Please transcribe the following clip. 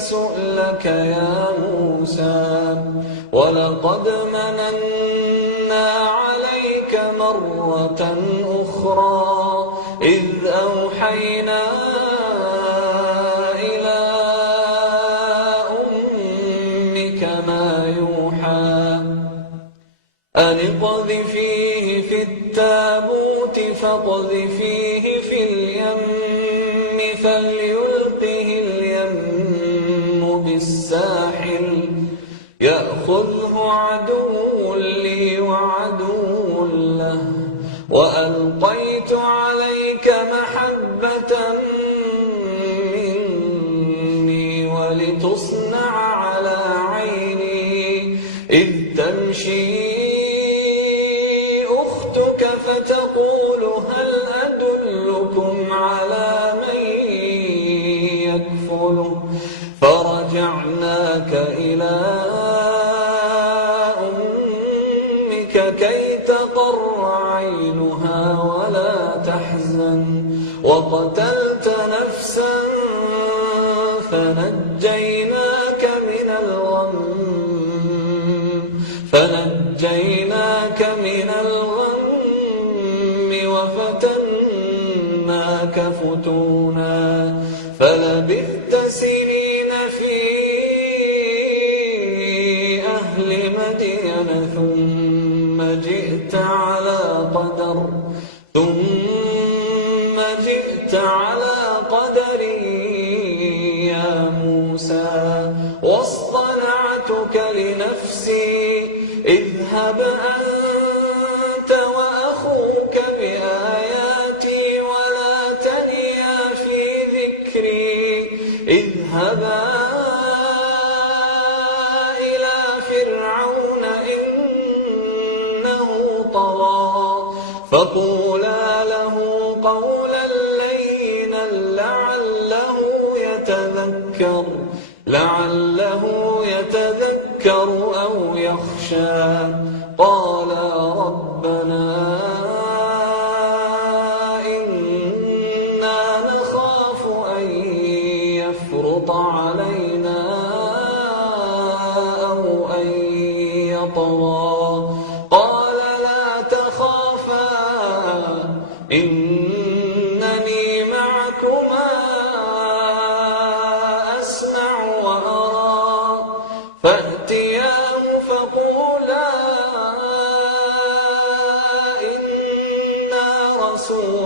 سؤلك يا موسى ولقد مننا عليك مرة أخرى إذ أوحينا إلى أمك ما يوحى أن اقذفيه في التابوت فاقذفيه في اليم فليلقه اليم بالساحل يأخذه عدو لي وعدو له وألقيت عليك محبة مني ولتصنع على عيني إذ تمشي أختك فتقول هل أدلكم على من يكفله فرجعناك إلى أمك كي تقر عينها ولا تحزن وقتلت نفسا فنجيناك من الغم وفتناك فتونا فلبثت سنين في أهل مدين ثم جئت على قدر يا موسى واصطنعتك لنفسي اذهب أنت وأخوك بآياتي ولا تنيا في ذكري اذهبا إلى فرعون إنه طغى فقولا له قولا لينا لعله يتذكر أو يخشى قالا ربنا إنا نخاف أن يفرط علينا أو أن يطغى قال لا تخافا إنني معكما أسمع وأرى فأتياه فقولا إنا رسول